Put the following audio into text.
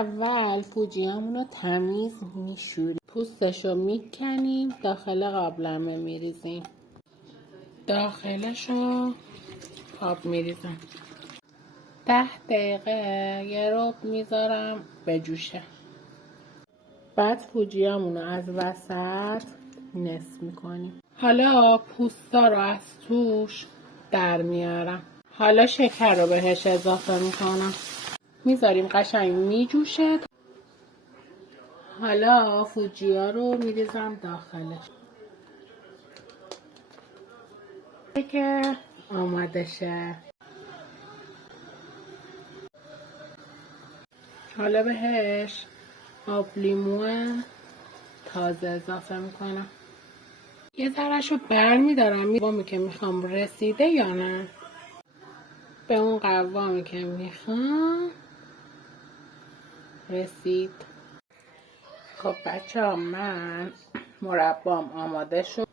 اول فوجیامون رو تمیز میشوریم، پوستش رو میکنیم، داخل قابلمه میریزیم، داخلش رو آب میریزم. 10 دقیقه یه ربع میذارم بجوشه. بعد فوجیامون رو از وسط نصف میکنیم. حالا پوستا رو از توش در میارم. حالا شکر رو بهش اضافه میکنم، میذاریم قشنگ میجوشه. حالا فوجیا رو میریزم داخلش که آماده شه. حالا بهش آب لیمو تازه اضافه میکنم. یه ذره‌شو بر میدارم قوامی که میخوام رسیده یا نه. به اون قوامی که میخوام رسید. خب بچه ها، من مربام آماده شد.